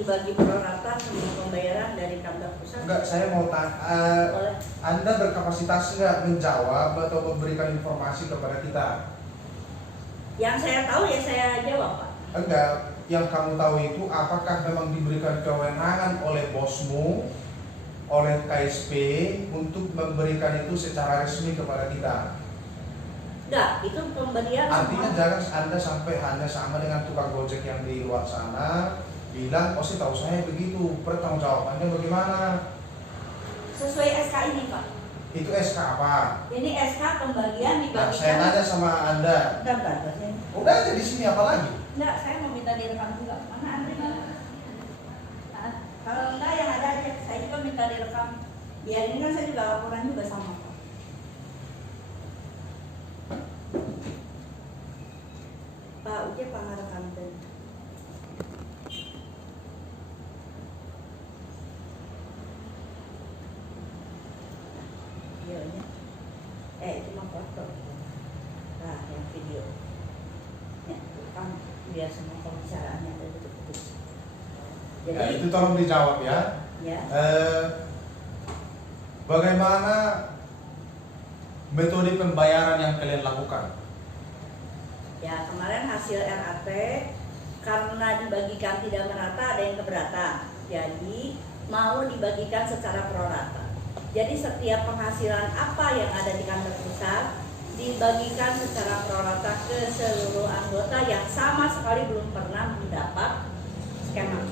dibagi prorata semua pembayaran dari kantor pusat? Enggak, saya mau tanya, Anda berkapasitas nggak menjawab atau memberikan informasi kepada kita? Yang saya tahu ya saya jawab, Pak. Enggak, yang kamu tahu itu apakah memang diberikan kewenangan oleh bosmu, oleh KSP untuk memberikan itu secara resmi kepada kita? Enggak, itu pemberian Artinya semua. jangan Anda sampai hanya sama dengan tukang gojek yang di luar sana bilang, oh sih tahu saya begitu, pertanggungjawabannya bagaimana? Sesuai SK ini, Pak. Itu SK apa? Ini SK pembagian Nah, saya dibagikan. nanya sama Anda. Bentar, saya. Udah aja di sini apa lagi? Enggak, saya mau minta direkam juga. Mana Andre? Ah, kalau enggak yang ada aja, saya juga minta direkam. Biar ini kan saya juga laporan juga sama, Pak. Pak Uce Pangarkanten. Videonya. Itu mah foto. Nah, yang video. Ya, itu kan biar semua pembicaraannya ada betul-betul. Jadi, Ya, itu tolong dijawab ya. ya. Bagaimana metode pembayaran yang kalian lakukan? Ya, kemarin hasil RAT karena dibagikan tidak merata ada yang keberatan. Jadi mau dibagikan secara prorata. Jadi setiap penghasilan apa yang ada di kantor pusat dibagikan secara prorata ke seluruh anggota yang sama sekali belum pernah mendapat skema.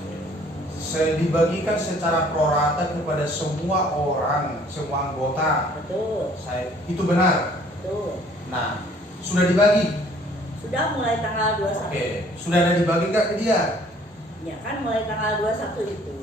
Saya dibagikan secara prorata kepada semua orang, semua anggota. Betul, Itu benar. betul. Nah, sudah dibagi. Sudah mulai tanggal 21. Oke, sudah ada dibagi nggak ke dia? Ya kan mulai tanggal 21 itu.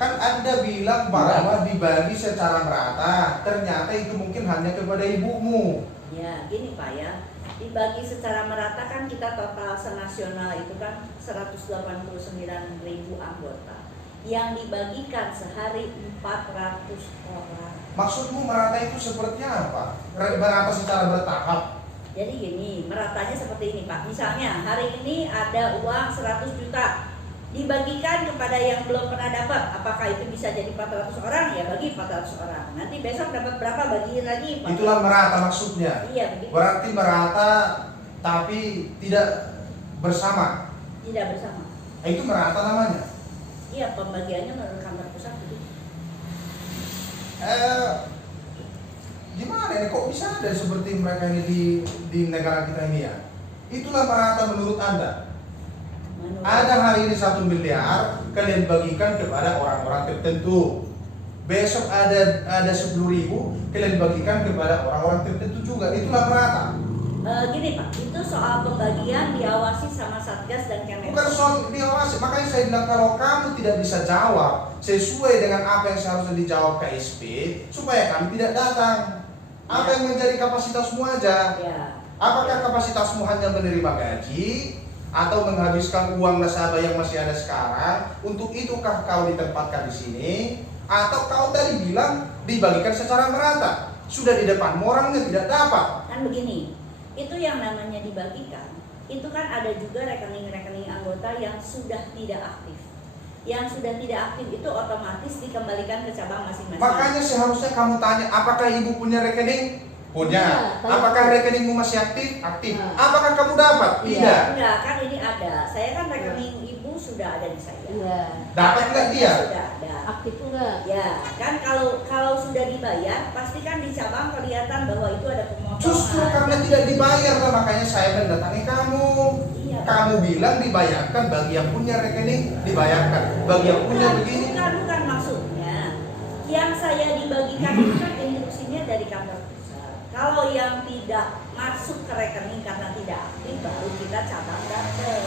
Kan Anda bilang bahwa dibagi secara merata, ternyata itu mungkin hanya kepada ibumu. Ya, gini Pak ya. Dibagi secara merata kan kita total senasional itu kan 189.000 anggota. Yang dibagikan sehari 400 orang. Maksudmu merata itu seperti apa? Merata secara bertahap. Jadi gini, meratanya seperti ini Pak. Misalnya hari ini ada uang 100 juta dibagikan kepada yang belum pernah dapat. Apakah itu bisa jadi 400 orang? Ya bagi 400 orang. Nanti besok dapat berapa bagiin lagi 400. Itulah merata maksudnya. Iya begitu. Berarti merata tapi tidak bersama. Tidak bersama. Itu merata namanya. Iya, pembagiannya menurut kantor pusat begitu. Gimana ya? Kok bisa ada seperti mereka ini di negara kita ini ya? Itulah merata menurut Anda. Ada hari ini 1 miliar, kalian bagikan kepada orang-orang tertentu. Besok ada 10.000, kalian bagikan kepada orang-orang tertentu juga. Itulah merata. Gini Pak, itu soal pembagian diawasi sama Satgas dan Kementerian. Bukan soal diawasi, makanya saya bilang kalau kamu tidak bisa jawab sesuai dengan apa yang seharusnya dijawab KSP, supaya kami tidak datang. Apa yang menjadi kapasitasmu aja? Ya. Apakah kapasitasmu hanya menerima gaji atau menghabiskan uang nasabah yang masih ada sekarang? Untuk itukah kau ditempatkan di sini? Atau kau tadi bilang dibagikan secara merata? Sudah di depan orangnya tidak dapat. Kan begini, itu yang namanya dibagikan. Itu kan ada juga rekening-rekening anggota yang sudah tidak aktif. Yang sudah tidak aktif itu otomatis dikembalikan ke cabang masing-masing. Makanya seharusnya kamu tanya, apakah ibu punya rekening? Punya. Ya, Apakah rekeningmu masih aktif? Aktif. Ya. Apakah kamu dapat? Tidak. Enggak, kan ini ada. Saya kan rekening ibu sudah ada di saya. Iya. Dapat nggak dia? Sudah ada. Aktif enggak? Ya, kan kalau sudah dibayar, pasti kan di cabang kelihatan bahwa itu ada pemotongan. Justru karena tidak dibayar lah, makanya saya mendatangi kamu. Iya. Kamu bilang dibayarkan, bagi yang punya rekening dibayarkan, bagi yang punya begini. Bukan maksudnya. Yang saya dibagikan itu kan instruksinya dari kantor pusat. Kalau yang tidak masuk ke rekening karena tidak aktif, baru kita cabang dapat.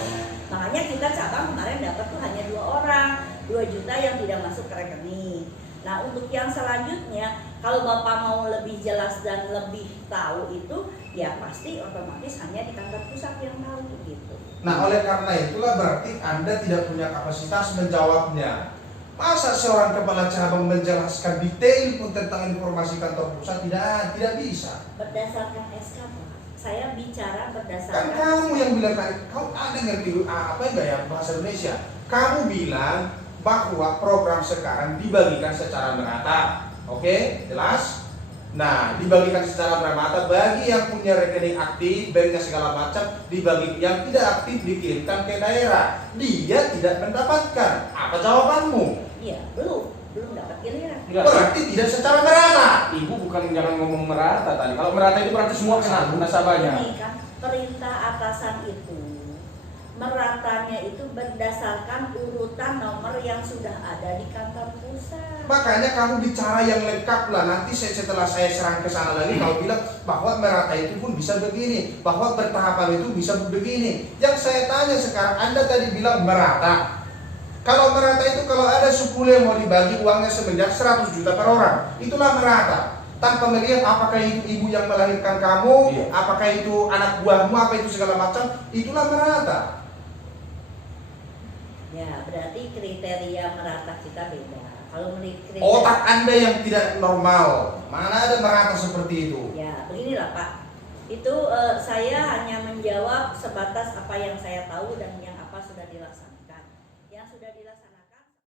Makanya kita cabang kemarin dapat tuh hanya 2 orang, 2 juta yang tidak masuk ke rekening. Nah untuk yang selanjutnya, kalau Bapak mau lebih jelas dan lebih tahu itu, ya pasti otomatis hanya di kantor pusat yang tahu gitu. Nah, oleh karena itulah berarti Anda tidak punya kapasitas menjawabnya. Masa seorang kepala cabang menjelaskan detail pun tentang informasi kantor pusat? Tidak bisa. Berdasarkan SK Pak, saya bicara Kan berdasarkan kamu SK. yang bilang tadi, kau ada ngerti apa enggak ya bahasa Indonesia? Kamu bilang bahwa program sekarang dibagikan secara merata. Oke, jelas? Nah, dibagikan secara merata bagi yang punya rekening aktif, banknya segala macam, dibagi yang tidak aktif dikirimkan ke daerah. Dia tidak mendapatkan. Apa jawabanmu? Iya, belum dapat giliran. Berarti tidak secara merata. Ibu bukan jangan ngomong merata tadi. Kalau merata itu berarti semua kena nasabahnya. Ini kan perintah atasan itu meratanya itu berdasarkan urutan nomor yang sudah ada di kantor pusat. Makanya kamu bicara yang lengkap lah. Nanti setelah saya serang ke sana lagi, kau bilang bahwa merata itu pun bisa begini, bahwa bertahapan itu bisa begini. Yang saya tanya sekarang, Anda tadi bilang merata. Kalau merata itu kalau ada 10 yang mau dibagi uangnya sebanyak 100 juta per orang, itulah merata. Tanpa melihat apakah itu ibu yang melahirkan kamu, Iya. apakah itu anak buahmu, apa itu segala macam, itulah merata. Ya, berarti kriteria merata kita beda. Kalau kriteria Otak Anda yang tidak normal, mana ada merata seperti itu? ya, beginilah Pak. Itu saya hanya menjawab sebatas apa yang saya tahu dan yang apa sudah dilaksanakan. Yang sudah dilaksanakan